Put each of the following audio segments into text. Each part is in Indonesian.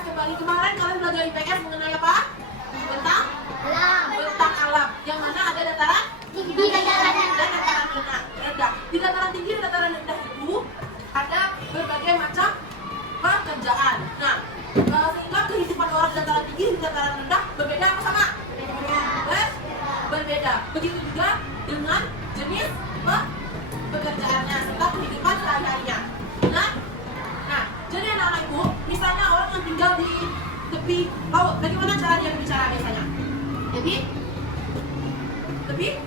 bahas kembali. Kemarin kalian belajar IPS mengenai apa? Bentang alam. Yang mana ada dataran tinggi dan dataran rendah. Di dataran tinggi dan dataran rendah itu ada berbagai macam pekerjaan. Nah, sehingga kehidupan orang di dataran tinggi dan dataran rendah berbeda apa sama? Berbeda. Begitu juga dengan jenis pekerjaannya serta kehidupan sehari-harinya. Nah, jadi anak-anak ibu, misalnya orang yang tinggal di tepi laut, bagaimana cara dia berbicara biasanya? Lebih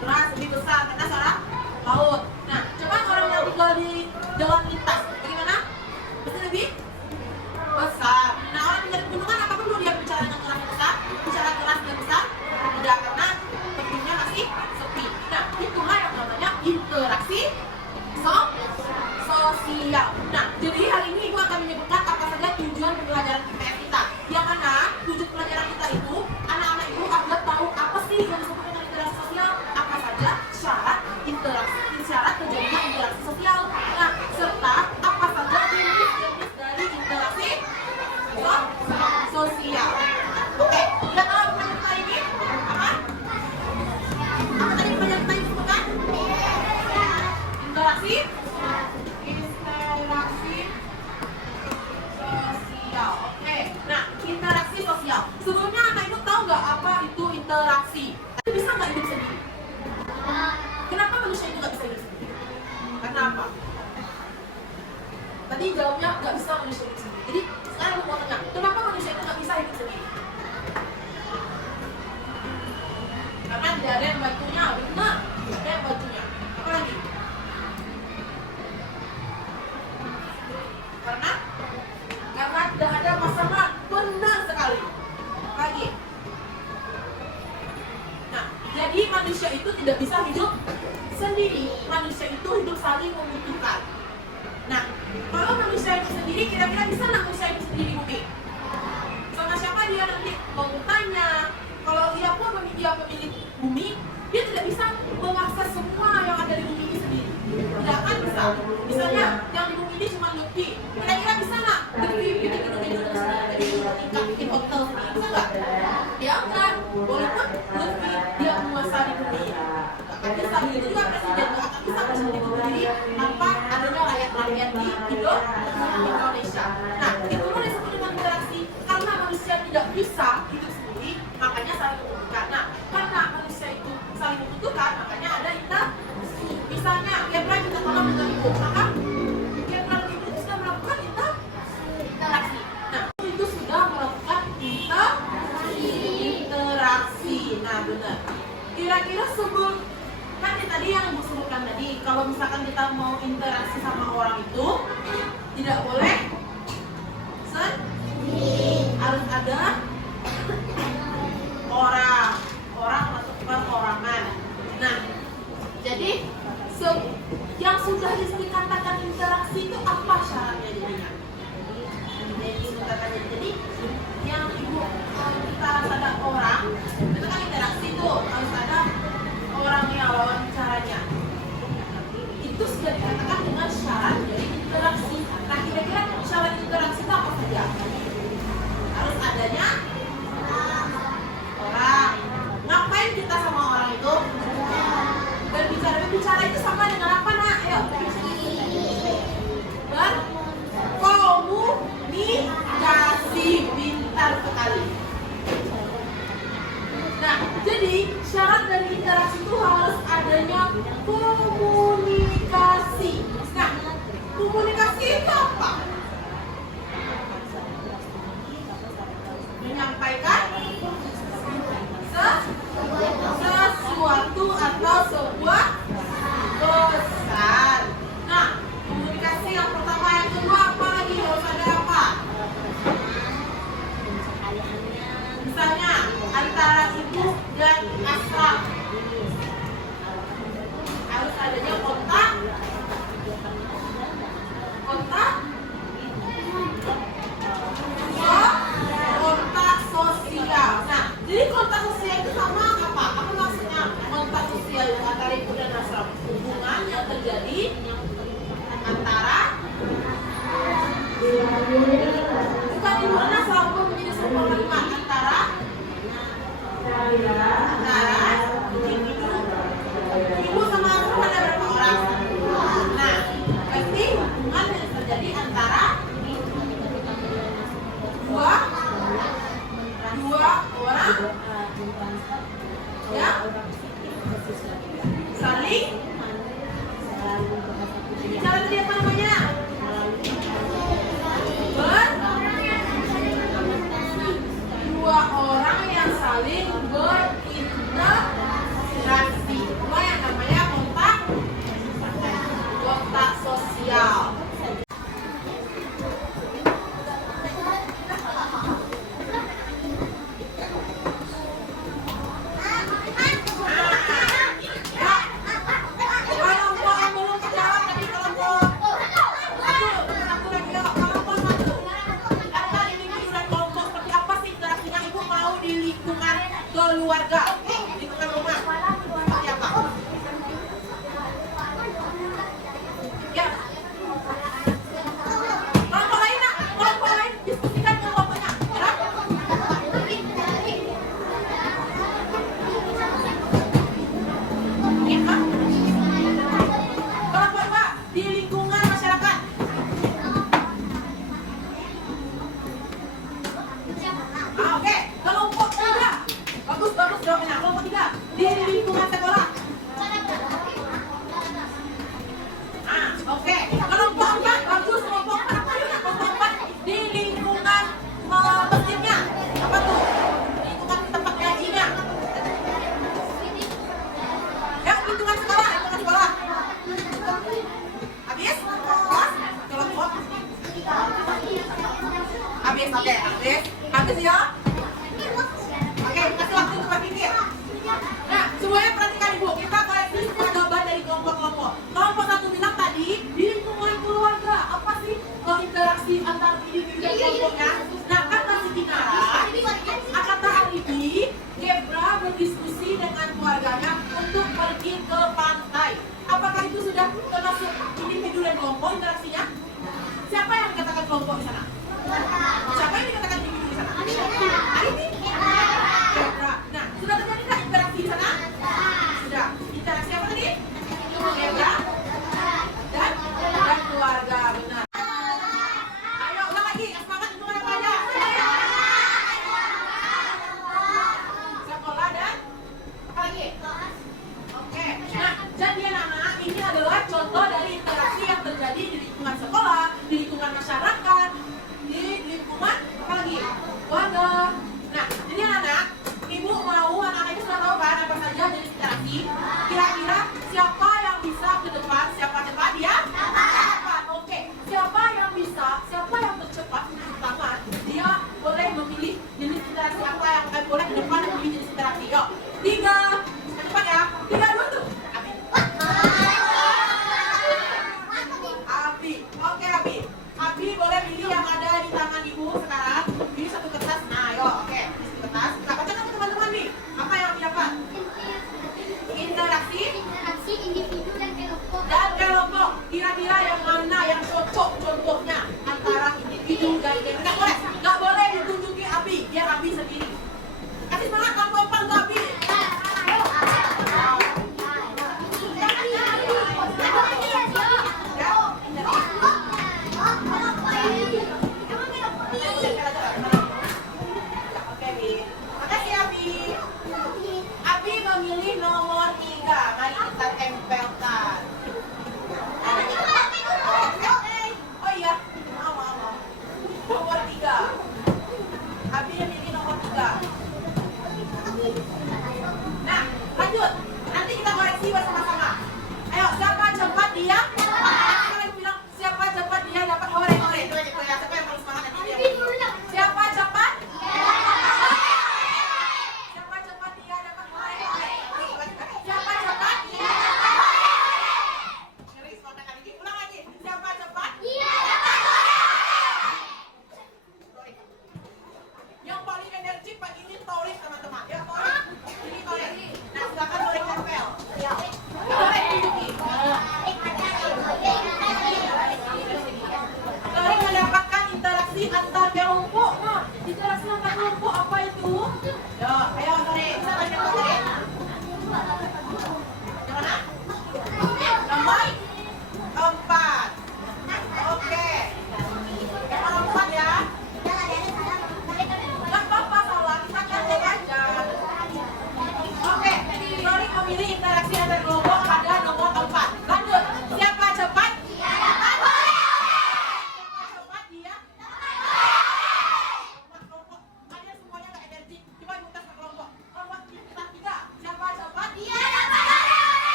keras, lebih besar karena searah laut. Nah, coba orang yang tinggal di jalan lintas, bagaimana? Pasti lebih besar. Nah, orang tinggal di pegunungan, apa perlu dia bicara dengan keras besar? Bicara keras dan besar? Tidak, karena tepinya masih sepi. Nah, itulah yang namanya interaksi sosial. Nah, jadi hari ini Ibu akan menyebutkan apa saja tujuan pembelajaran IPS kita. Yang mana tujuan pelajaran kita itu anak-anak Ibu agar tahu apa sih yang disebut dengan interaksi sosial, apa saja syarat terjadinya interaksi sosial. Nah, serta apa saja jenis-jenis dari interaksi sosial. Oke, udah tahu penyerta ini? Apa tadi penyerta ini sebutkan? Interaksi sosial. Oke. Nah, interaksi sosial. Sebelumnya anak ibu tahu nggak apa itu interaksi? Bisa nggak hidup sendiri? Kenapa manusia itu nggak bisa hidup sendiri? Karena apa? Tadi jawabnya nggak bisa manusia hidup sendiri. Jadi sekarang aku mau tanya, kenapa manusia itu nggak bisa hidup sendiri? Karena tidak ada yang bantunya, benar? Tidak ada yang bantunya. Apa lagi? Karena tidak ada pasangan. Benar sekali. Lagi. Nah, jadi manusia itu tidak bisa hidup sendiri. Manusia itu hidup saling membutuhkan. Nah, kalau manusia hidup sendiri, kira-kira bisa nggak manusia hidup sendiri di bumi? Sama siapa dia nanti mau bertanya? Kalau dia pun dia pemilik bumi, dia tidak bisa mengakses semua yang ada di bumi ini sendiri. Tidak akan bisa. Misalnya, yang di bumi ini cuma Lutfi. Kira-kira bisa nggak Lutfi bikin gedung sendiri, bikin hotel sendiri? Bisa nggak? Dia enggak. Walaupun Lutfi dia menguasai bumi, nggak bisa. Begitu juga presiden nggak akan bisa menjadi berdiri tanpa adanya rakyat-rakyat di Indonesia. Nah, itulah disebut dengan interaksi. Karena manusia tidak bisa hidup sendiri, makanya saling membutuhkan. Nah, karena manusia itu saling membutuhkan, makanya ada interaksi. Misalnya, Kepra kita tolong dengan ibu, maka Kepra dan ibu itu sudah melakukan interaksi. Nah, itu sudah melakukan interaksi. Nah, benar. Kira-kira sebelum tadi yang Ibu sebutkan tadi, kalau misalkan kita mau interaksi sama orang itu tidak boleh sendiri, harus ada orang atau perorangan. Nah, jadi yang sudah dikatakan interaksi itu apa syaratnya jadinya? Jadi yang Ibu kita harus ada orang, itu kan interaksi itu harus ada orang yang lawan bicaranya. Itu sudah dikatakan dengan syarat dari interaksi. Nah, kira-kira syarat interaksi itu apa saja? Harus adanya orang. Ngapain kita sama orang itu? Berbicara. Berbicara itu sama dengan apa, nak? Ayo. Berkomunikasi. Pintar sekali. Nah, jadi syarat dari interaksi itu harus adanya komunikasi. Nah, komunikasi itu apa? Menyampaikan sesuatu atau sebuah pesan. Nah, komunikasi yang pertama, yang kedua apa lagi? Harus ada apa? Misalnya antara ibu dan asraf harus adanya kontak sosial. pemenuhan antara individu. Ibu sama aku ada berapa orang? Nah, berarti hubungan yang terjadi antara dua orang yang saling bicara tadi apa namanya? Dua orang yang saling berinteraksi. Itulah yang namanya kontak sosial. Keluarga, lingkungan rumah, seperti apa? Ya. Kelompok lain, nak? Kelompok lain, diskusikan kelompoknya. Ya? Ya, Pak? Kelompok dua, di lingkungan masyarakat. Oke. Kelompok tiga. Bagus jawabnya. Kelompok tiga, di lingkungan sekolah. Oke. Kelompok empat, bagus. Kelompok empat, kelompok empat, di lingkungan masjidnya. Apa tuh? Lingkungan tempat ngajinya. Ya, lingkungan sekolah. Habis? Kelompok. Habis ya? Oke, kasih waktu untuk berpikir. Nah, semuanya perhatikan Ibu. Kita koleksi jawaban dari kelompok-kelompok. Kelompok satu bilang tadi, di lingkungan keluarga. Apa sih interaksi antar individu dan kelompoknya? Nah, kata Sitinara, kata Alibi, Gebra berdiskusi dengan keluarganya untuk pergi ke pantai. Apakah itu sudah termasuk individu dan kelompok interaksinya? Siapa yang dikatakan kelompok di sana? Siapa yang dikatakan individu di sana? Alibi? Nah, sudah terjadi nggak interaksi di sana? Sudah. Interaksi apa tadi? Gebra dan keluarga, benar. Ayo ulang lagi, semangat untuk apa aja? Sekolah dan apa lagi? Oke. Nah, jadi anak-anak, ini adalah contoh dari interaksi yang terjadi di lingkungan sekolah, di lingkungan masyarakat, di lingkungan apa lagi? Keluarga. Nah, jadi anak-anak, Ibu mau anak-anak itu sudah tahu kan apa saja jenis interaksi. Kira-kira siapa yang bisa ke depan? Siapa cepat dia? Cepat. Oke. Siapa yang bisa? Siapa yang tercepat untuk tangan? Dia boleh memilih jenis interaksi apa yang boleh ke depan dan memilih jenis interaksi. Yuk. 3. Cepat ya. 3, 2, 1. Abi. Oke, Abi. Abi boleh pilih yang ada di tangan Ibu sekarang. Pilih satu kertas. Nah, yuk. Oke. Kertas. Kita bacakan ke teman-teman nih. Apa yang Abi dapat? Interaksi individu dan kelompok. Kira-kira yang mana yang cocok contohnya antara individu dan kelompok? Nggak boleh ditunjuki Abi, biar Abi sendiri. Kasih semangat kawan-kawan untuk Abi. Makasih Abi. Abi memilih nomor 3. Mari kita tempelkan. Oh iya, mau. Nomor 3.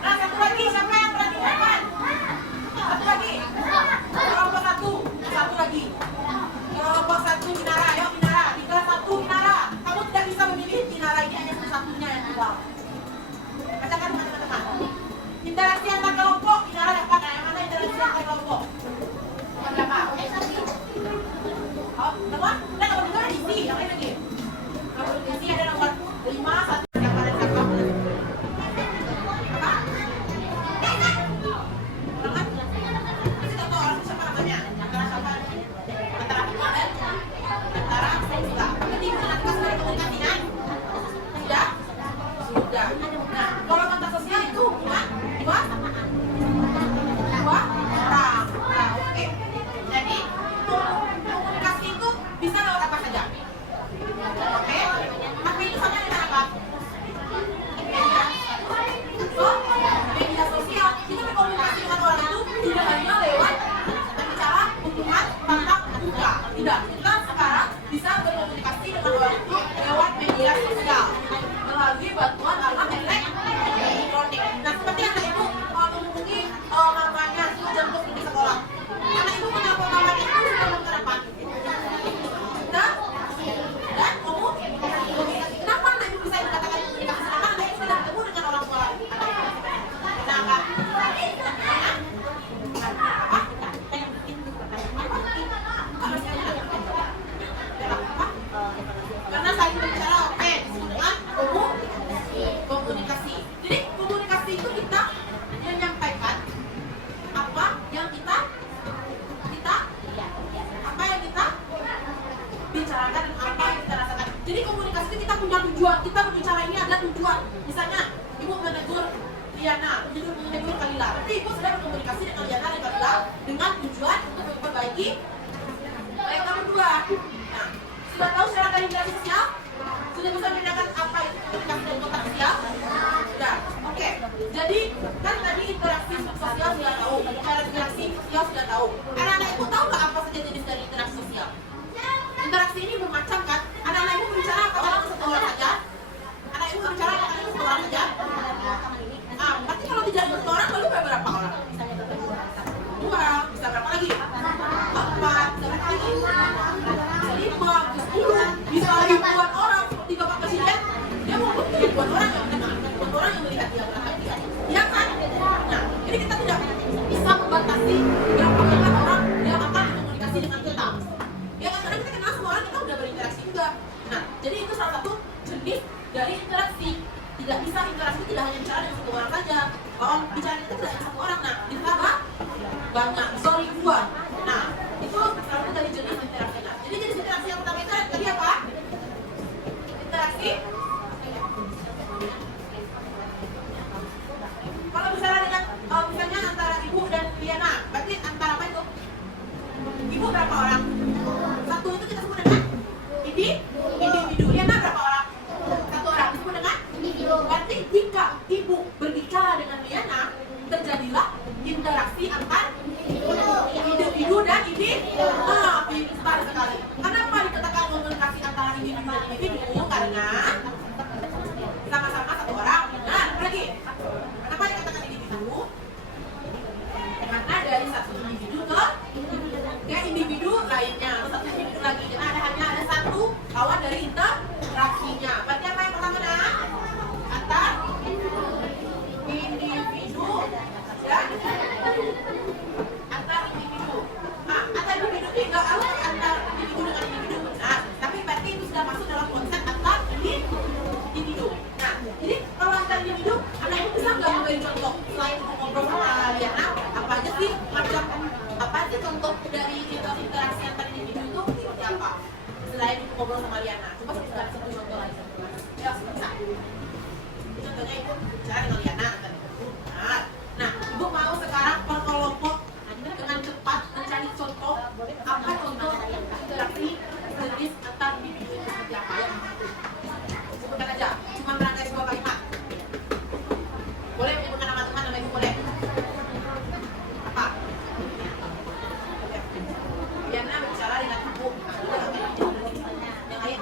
Nah, satu lagi, siapa yang berani hebat? Satu lagi. Kelompok satu. Satu lagi. Kelompok satu Minara. Ayo Minara. Di kelas satu Minara. Kamu tidak bisa memilih Minara ini hanya satu-satunya yang tunggal. Bacakan teman-teman. Interaksi antar kelompok. Minara dapat. Yang mana interaksi antar kelompok? Berapa? Oh, teman. Nah, kalau itu ada isi. Yang lain lagi. Kalau isi ada nomor 5, 1. Siapa dan siapa? Apa? Orang kan? Kasih tahu orang siapa namanya. Antara siapa? Antara kita dan antara kita. Berarti menentukan dari komunikasinya. Sudah? Sudah. Nah, kalau kontak sosial itu hubungan dua orang. Nah, oke. Jadi komunikasi itu bisa lewat apa saja. Oke? Tapi itu sama dengan apa? Media sosial. Kita berkomunikasi dengan orang itu tidak hanya lewat berbicara hubungan tatap muka. Tidak. Kita sekarang bisa berkomunikasi dengan orang itu lewat media sosial melalui bantuan alat elektronik. Nah, seperti yang ibu menghubungi mamanya itu jemput di sekolah. Karena ibu menelpon mamanya itu sebelum kenapa? Dan komunikasi. Kenapa anak ibu bisa dikatakan komunikasi? Karena anak ibu sudah bertemu dengan orang tua. Kenapa? Karena saling berbicara, oke, disebut dengan komunikasi. Jadi komunikasi itu kita menyampaikan apa yang kita bicarakan dan apa yang kita rasakan. Jadi komunikasi itu kita punya tujuan. Kita berbicara ini ada tujuan. Misalnya ibu menegur Liana, ibu menegur Kalila. Berarti ibu sudah berkomunikasi dengan Liana dan Kalila dengan tujuan untuk memperbaiki mereka berdua. Nah, sudah tahu cara interaksi sosial? Sudah bisa membedakan apa itu komunikasi dan kontak sosial? Sudah. Oke. Jadi kan tadi interaksi sosial sudah tahu, cara interaksi sosial sudah tahu. Anak-anak ibu tahu nggak apa saja jenis dari interaksi sosial? Interaksi ini bermacam kan? Anak-anak ibu berbicara apakah satu orang saja? Anak ibu berbicara apakah satu orang saja? Ah, berarti kalau tidak satu orang lalu berapa orang? Dua, bisa berapa lagi? Empat, bisa berapa lagi? Bisa 5, bisa 10, bisa ribuan orang. Seperti Bapak Presiden, dia mau ribuan orang yang mendengar, ribuan orang yang melihat dia berangkat dia. Iya kan? Nah, jadi kita tidak bisa membatasi berapa banyak orang yang akan berkomunikasi dengan kita. Ya kan, karena kita kenal semua orang, kita udah berinteraksi juga. Nah, jadi itu salah satu jenis dari interaksi. Tidak bisa interaksi tidak hanya bicara dengan satu orang saja. Kalau bicara itu tidak hanya satu orang, nah ditambah banyak, bisa ribuan. Nah, itu salah satu dari jenis interaksi. Nah, jadi jenis interaksi yang pertama itu tadi apa? Interaksi. Kalau bicara dengan misalnya antara ibu dan Liana, berarti antara apa itu? Ibu berapa orang? Satu itu kita sebut dengan individu. Liana berapa orang? Satu orang disebut dengan individu. Berarti jika ibu berbicara dengan Liana, terjadilah interaksi antar individu dan individu. Pintar sekali. Kenapa dikatakan komunikasi antara individu dan individu? Karena sama-sama satu orang. Nah, lagi. Kenapa dikatakan individu? Karena dari satu individu ke individu lainnya, satu individu lagi. Karena hanya ada satu kawan dari interaksinya. Berarti apa yang pertama nah? Antar individu dan antar individu. Antar individu tidak harus antar individu dengan individu benar, tapi berarti itu sudah masuk dalam konsep antar individu. Nah, jadi kalau antar individu, anak ibu bisa nggak memberi contoh selain ngobrol sama Liana, apa aja sih macam apa sih contoh dari interaksi antar individu itu seperti apa? Selain ngobrol sama Liana, coba sebutkan satu contoh lagi. Ya, bisa. Contohnya ibu bicara dengan Liana. Nah, ibu mau sekarang berkelompok dengan cepat mencari contoh apa contoh interaksi jenis antar individu itu seperti apa ya? Sebutkan aja, cuma merangkai sebuah kalimat. Boleh menyebutkan nama teman, nama ibu boleh? Apa? Liana bicara dengan ibu. Yang lain?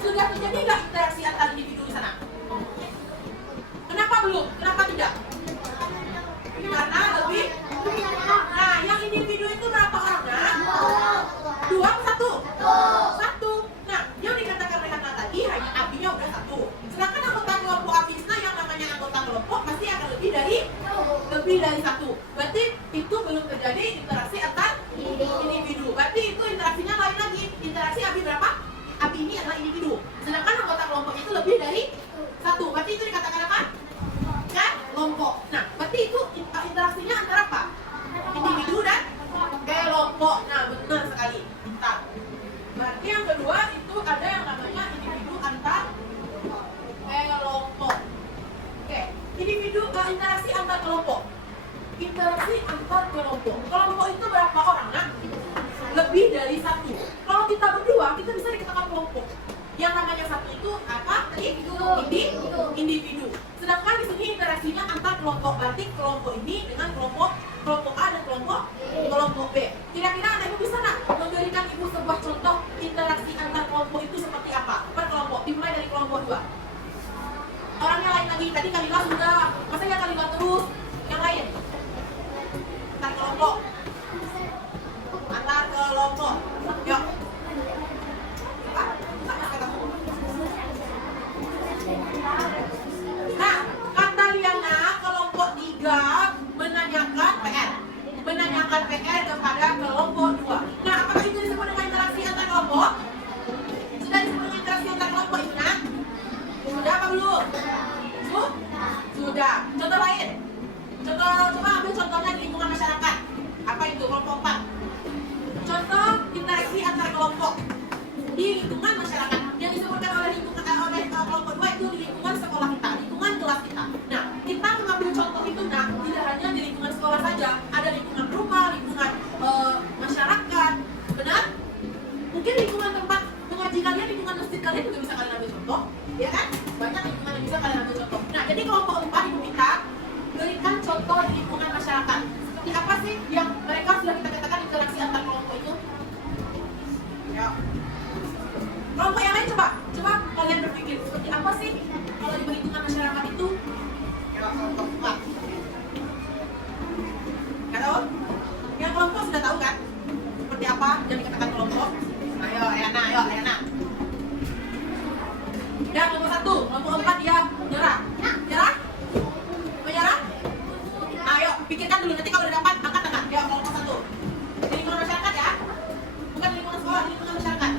Sudah terjadi nggak interaksi antar individu di sana? Kenapa belum? Kenapa tidak? Karena lebih. Nah, yang individu itu berapa orang? Nah, 2 atau 1? 1. Nah, yang dikatakan oleh Hana tadi hanya apinya udah 1. Sedangkan anggota kelompok Afisna yang namanya anggota kelompok pasti akan lebih dari 1. Berarti itu belum terjadi interaksi antar individu. Berarti itu interaksinya lain lagi. Interaksi api berapa? Api ini adalah individu. Sedangkan anggota kelompoknya itu lebih dari 1. Berarti itu dikatakan apa? Kan? Kelompok. Nah, berarti itu interaksinya antara apa? Individu dan kelompok. Nah, benar sekali. Bentar. Berarti yang kedua itu ada yang namanya individu antar kelompok. Oke, individu interaksi antar kelompok. Interaksi antar kelompok. Kelompok itu berapa orang? Nah, lebih dari 1. Kalau kita berdua, kita bisa dikatakan kelompok. Yang namanya 1 itu apa? Individu. Sedangkan di sini interaksinya antar kelompok. Berarti kelompok ini dengan kelompok A dan kelompok B. Kira-kira Anda Ibu bisa nggak memberikan Ibu sebuah contoh interaksi antar kelompok itu seperti apa? Per kelompok, dimulai dari kelompok 2. Orangnya lain lagi, tadi Kalila sudah. Masa ya Kalila terus? Yang lain? Antar kelompok. Yuk. Apa? Nah, kata Liana, kelompok 3 menanyakan PR kepada kelompok 2. Nah, apakah itu disebut dengan interaksi antar kelompok? Sudah disebut dengan interaksi antar kelompok itu, nah? Sudah apa belum? Sudah. Contoh lain. Coba ambil contohnya di lingkungan masyarakat. Apa itu? Kelompok 4. Contoh interaksi antar kelompok di lingkungan masyarakat yang disebutkan oleh kelompok 2 itu di lingkungan sekolah kita, lingkungan kelas kita. Nah, kita mengambil contoh itu tidak hanya di lingkungan sekolah saja, ada lingkungan rumah, lingkungan masyarakat, benar? Mungkin lingkungan tempat mengaji kalian, lingkungan masjid kalian juga bisa kalian ambil contoh, ya kan? Banyak lingkungan yang bisa kalian ambil contoh. Nah, jadi kelompok 4 Ibu kita berikan contoh di lingkungan masyarakat. Seperti apa sih yang mereka sudah kita katakan interaksi antar kelompok itu? Ya. Kelompok yang lain coba kalian berpikir seperti apa sih kalau di perhitungan masyarakat itu? Ya, kelompok 4. Nggak tahu? Yang kelompok sudah tahu kan? Seperti apa yang dikatakan kelompok? Ayo, Ayana. Ya, kelompok 1, kelompok 4 dia nyerah. Menyerah? Ayo, pikirkan dulu, nanti kalau udah dapat, angkat tangan. Ya, kelompok 1. Di lingkungan masyarakat ya? Bukan di lingkungan sekolah, di lingkungan masyarakat.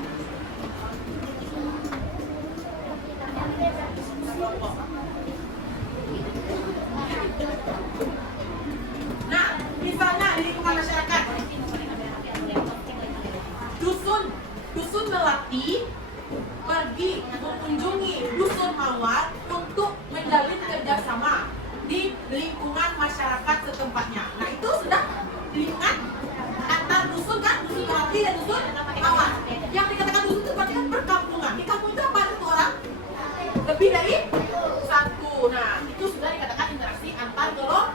Nah, misalnya di lingkungan masyarakat, dusun Melati pergi mengunjungi dusun Mawar untuk menjalin kerjasama di lingkungan masyarakat setempatnya. Nah, itu sudah lingkungan antar dusun kan, dusun Melati dan dusun Mawar. Yang dikatakan dusun itu berarti kan perkampungan. Di kampung itu apa? 1 orang? Lebih dari 1. Nah, itu sudah dikatakan interaksi antar kelompok.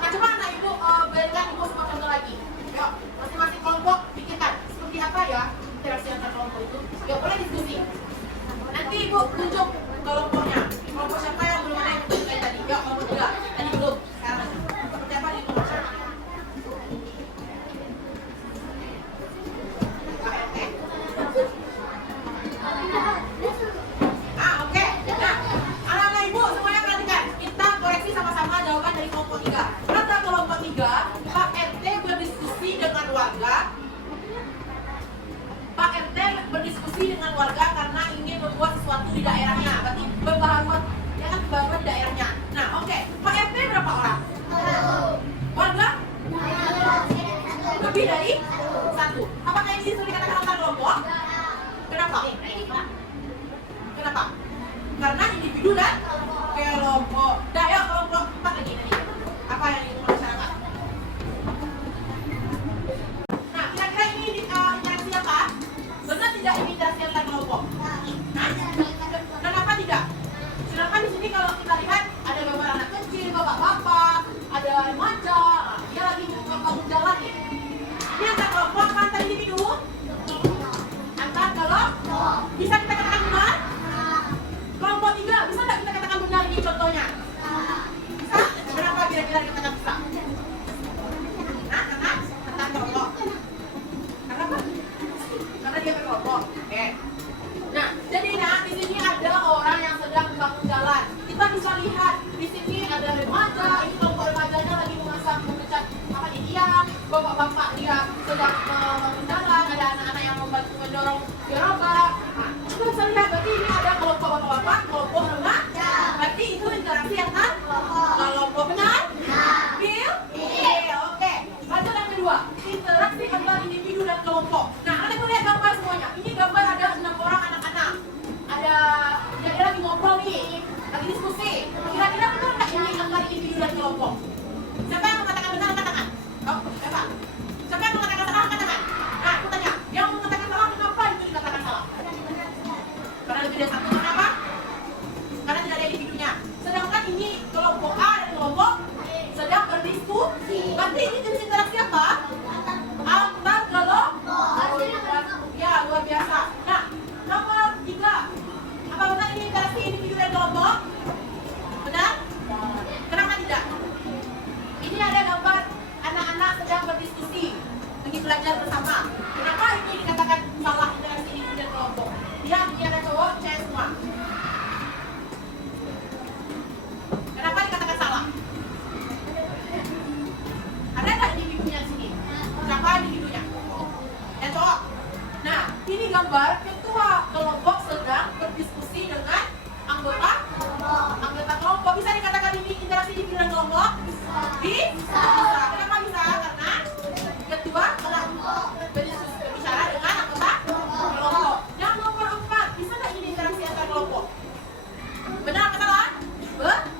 Nah, coba anak Ibu berikan Ibu sebuah contoh lagi. Yuk, masing-masing kelompok pikirkan seperti apa ya interaksi antar kelompok itu. Yuk, boleh diskusi. Nanti Ibu tunjuk kelompoknya. Kelompok siapa yang belum ada yang tunjuk tadi? Yuk, kelompok 3. Tadi belum. Sekarang seperti apa di kelompok masyarakat? Oke. Nah, anak-anak Ibu semuanya perhatikan. Kita koreksi sama-sama jawaban dari kelompok 3. Kata kelompok 3, Pak RT berdiskusi dengan warga. Pak RT berdiskusi dengan warga karena ingin membuat sesuatu di daerahnya. Berarti pembaharuan di daerahnya. Nah, oke. Pak RT berapa orang? Warga? Lebih dari 1. Apakah ini bisa dikatakan antar kelompok? Kenapa? Karena individu dan kelompok. Nah, yuk kelompok 4 lagi. Apa yang di masyarakat? Nah, kira-kira ini interaksi apa? Benar tidak ini interaksi antar kelompok? Nah, kenapa tidak? Sedangkan di sini kalau kita lihat ada gambar anak kecil, bapak-bapak, ada remaja, dia lagi bangun jalan nih. Ini antar kelompok apa antar individu? Antar kelompok. Bisa kita katakan benar? dan satu. Kenapa? Karena tidak ada individunya. Sedangkan ini kelompok A dan kelompok sedang berdiskusi. Berarti ini jenis interaksi apa? Antar kelompok. Ya, luar biasa. Nah, nomor 3. Apa benar ini interaksi individu dan kelompok? Benar? Kenapa tidak? Ini ada gambar anak-anak sedang berdiskusi, lagi belajar bersama. Kenapa ini dikatakan salah interaksi individu dan kelompok? Dia ini ada cowok, cewek semua. Kenapa dikatakan salah? Ada nggak individunya di sini? Siapa individunya? Yang cowok. Nah, ini gambar ketua kelompok sedang berdiskusi dengan anggota kelompok. Bisa dikatakan ini interaksi individu dan kelompok? Bisa. Kenapa bisa? Karena ketua kelompok berbicara dengan anggota kelompok. Yang nomor 4, bisa nggak ini interaksi antar kelompok? Benar atau salah?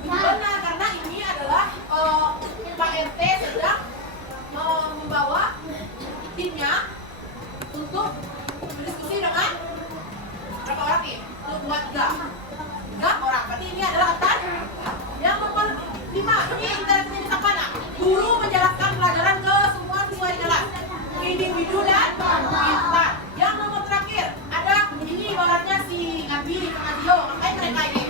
Benar, karena ini adalah Pak RT sedang membawa timnya untuk berdiskusi dengan berapa orang nih? Buat 3 orang. Berarti ini adalah antar. Yang nomor 5, ini interaksi jenis apa nak? Guru menjelaskan pelajaran ke semua siswa di kelas. Individu dan kita. Yang nomor terakhir, ada ini ibaratnya si Abi sama Dio. Ngapain mereka ini?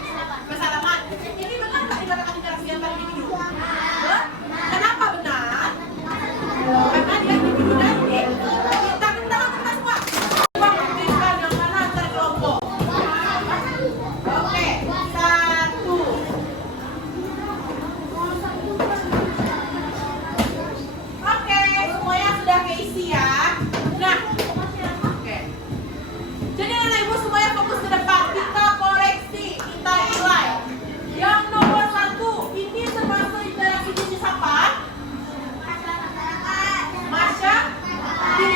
Bersalaman. Ini benar nggak dikatakan interaksi antar individu? Kenapa benar? Karena dia individu dan kita semua. Coba memberikan yang mana antar kelompok. Oke, 1. Oke, semuanya sudah keisi ya. Nah, oke. Jadi anak ibu semuanya fokus ke depan. Kita koreksi, kita nilai. Yang nomor 1, ini termasuk interaksi jenis apa?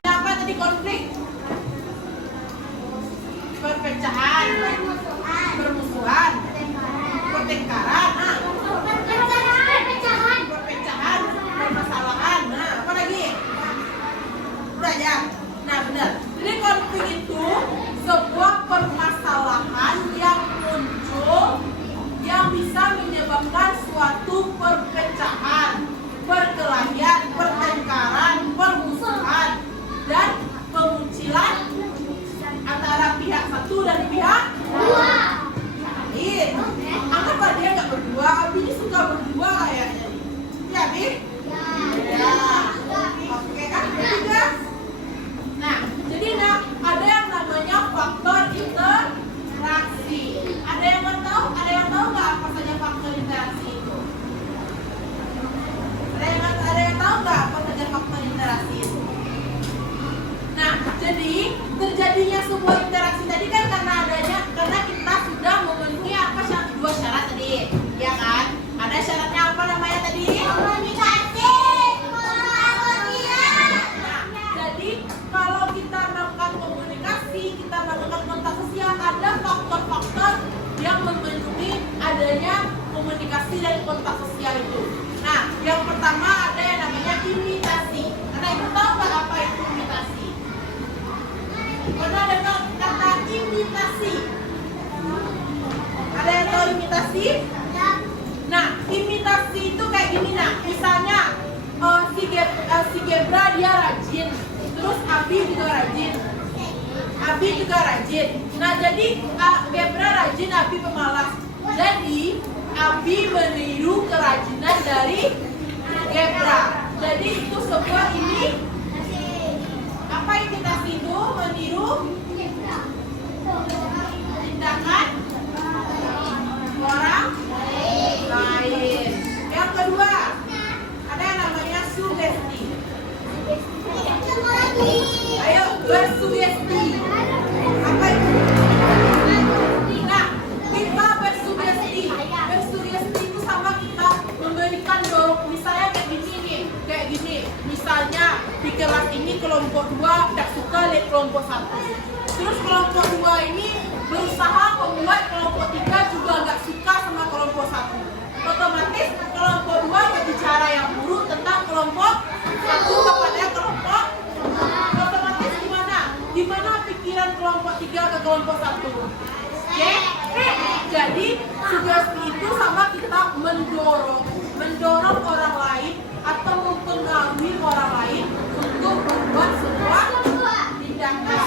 Apa tadi konflik? Perpecahan, permusuhan, pertengkaran, perpecahan, permasalahan. Nah, apa lagi? Udah ya. Nah, benar. Jadi konflik itu sebuah permasalahan yang muncul yang bisa menyebabkan suatu perpecahan, perkelahian, pertengkaran, permusuhan, dan kemunculan antara pihak satu dan pihak lain. Anggap dia nggak berdua, Abi ini suka berdua kayaknya. Ya, Abi? Ya. Oke, kan? Ketiga. Nah, jadi ada yang namanya faktor interaksi. Ada yang tahu? Ada yang tahu nggak apa saja faktor interaksi itu? Ada yang tahu nggak apa saja faktor interaksi itu? Nah, jadi terjadinya sebuah interaksi tadi kan karena kita sudah memenuhi apa dua syarat tadi, ya kan? Ada syaratnya apa namanya tadi? Komunikasi. Nah, jadi kalau kita melakukan komunikasi, kita melakukan kontak sosial, ada faktor-faktor yang memenuhi adanya komunikasi dan kontak sosial itu. Nah, yang pertama ada yang namanya imitasi. Karena ibu tahu nggak apa itu imitasi? Pernah dengar kata imitasi? Ada yang tahu imitasi? Nah, imitasi itu kayak gini nah. Misalnya si Gebra dia rajin, terus Abi juga rajin. Nah, jadi Gebra rajin, Abi pemalas. Jadi Abi meniru kerajinan dari Gebra. Jadi itu sebuah ini. Apa imitasi itu? Meniru tindakan orang lain. Yang kedua, ada yang namanya sugesti. Ayo, bersugesti. Apa itu? Nah, kita bersugesti. Bersugesti itu sama kita memberikan dorong. Misalnya kayak gini. Misalnya di kelas ini kelompok 2 tidak suka lihat kelompok 1. Terus kelompok 2 ini berusaha membuat kelompok 3 juga nggak suka sama kelompok 1. Otomatis kelompok 2 berbicara yang buruk tentang kelompok 1 kepada kelompok. Otomatis gimana pikiran kelompok 3 ke kelompok 1? Oke? Jadi sugesti itu sama kita mendorong orang lain atau mempengaruhi orang lain untuk membuat sebuah tindakan.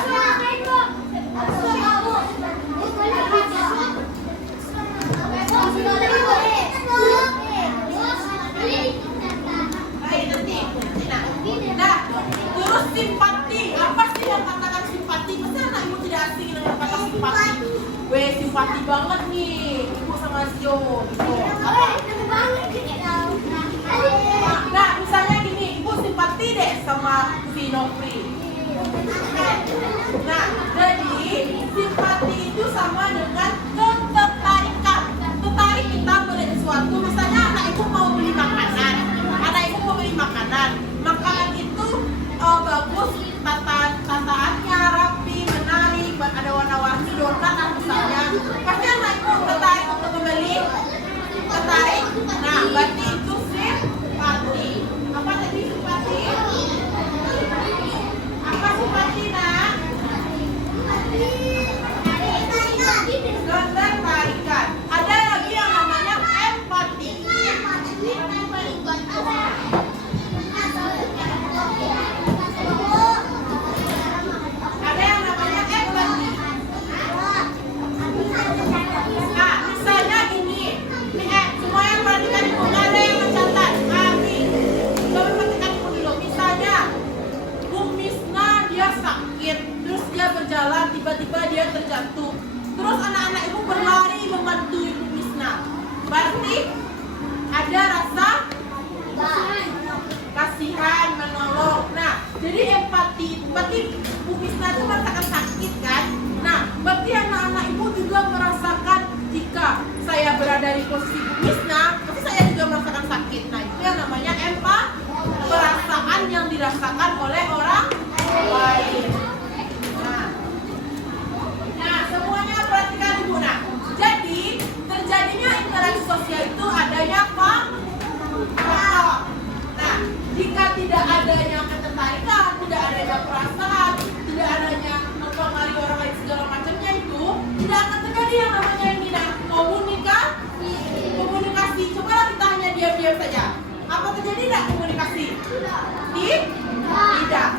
Baik, nanti. Nah, terus simpati. Apa sih yang katakan simpati? Masa anak ibu tidak asing dengan kata simpati? Weh, simpati banget nih ibu sama Jo. Gitu. Nah, misalnya gini, ibu simpati deh sama si Nofri. Nah, jadi simpati itu sama dengan ketertarikan. Tertarik kita melihat sesuatu. Misalnya anak ibu mau beli makanan. Makanan itu bagus, tataannya rapi, menarik, ada warna-warni, donat misalnya. Pasti anak ibu tertarik untuk membeli. Tertarik. Nah, berarti itu simpati. Apa tadi simpati? Apa simpati, nak? Ketertarikan. Ada lagi yang namanya empati. Ada yang namanya empati. Nah, misalnya gini. Nih, semua yang perhatikan ibu, ada yang mencatat. Nih, coba perhatikan ibu dulu. Misalnya, Bu Misna dia sakit, terus dia berjalan, tiba-tiba dia terjatuh. Terus anak-anak ibu berlari membantu Ibu Misna. Berarti ada rasa kasihan, menolong. Nah, jadi empati. Berarti Bu Misna itu merasakan sakit kan? Nah, berarti anak-anak ibu juga merasakan jika saya berada di posisi Bu Misna, berarti saya juga merasakan sakit. Nah, itu yang namanya empati. Perasaan yang dirasakan oleh orang lain. Nah, semuanya perhatikan ibu. Nah, jadi terjadinya interaksi sosial itu adanya apa? Nah, jika tidak adanya ketertarikan, tidak adanya perasaan, tidak adanya mempengaruhi orang lain segala macamnya itu, tidak akan terjadi yang namanya ini. Nah, komunikasi. Cobalah kita hanya diam-diam saja. Apa terjadi tidak komunikasi? Tidak.